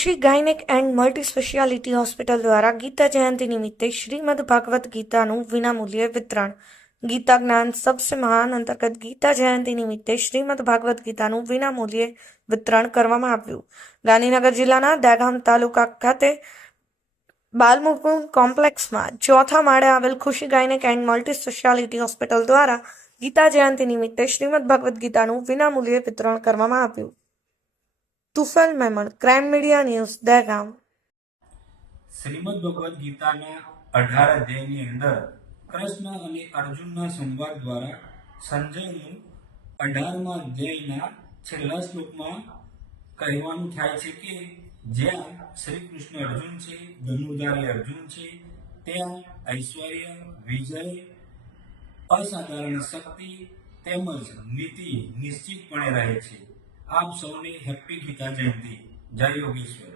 ખુશી gynaec and multi speciality hospital દ્વારા ગીતા જયંતિ નિમિત્તે શ્રીમદ ભાગવત ગીતાનું વિનામૂલ્યે વિતરણ। ગીતા જ્ઞાન સબસે મહાન અંતર્ગત ગીતા જયંતિ નિમિત્તે શ્રીમદ ભાગવત ગીતાનું વિનામૂલ્યે વિતરણ કરવામાં આવ્યું। ગાંધીનગર જિલ્લાના દહેગામ તાલુકા ખાતે બાલમુકુંદ કોમ્પ્લેક્સમાં ચોથા માળે આવેલ ખુશી gynaec and multi speciality hospital દ્વારા ગીતા જયંતિ નિમિત્તે શ્રીમદ ભાગવત ગીતાનું વિનામૂલ્યે વિતરણ કરવામાં આવ્યું। Tufail Memon, crime media news, Dehgam. Shrimad Bhagavad ગીતાના 18 અધ્યાયની અંદર કૃષ્ણ અને અર્જુનના સંવાદ દ્વારા સંજયનું 18મા અધ્યાયના છેલ્લા શ્લોકમાં કહેવાનું થાય છે કે જ્યાં શ્રી કૃષ્ણ અર્જુન છે, ધનુર્ધારી અર્જુન છે, ત્યાં ઐશ્વર્ય, વિજય, અસાધારણ શક્તિ તેમજ નીતિ નિશ્ચિતપણે રહે છે। આપ સૌને હેપી ગીતા જયંતિ। જય યોગેશ્વર।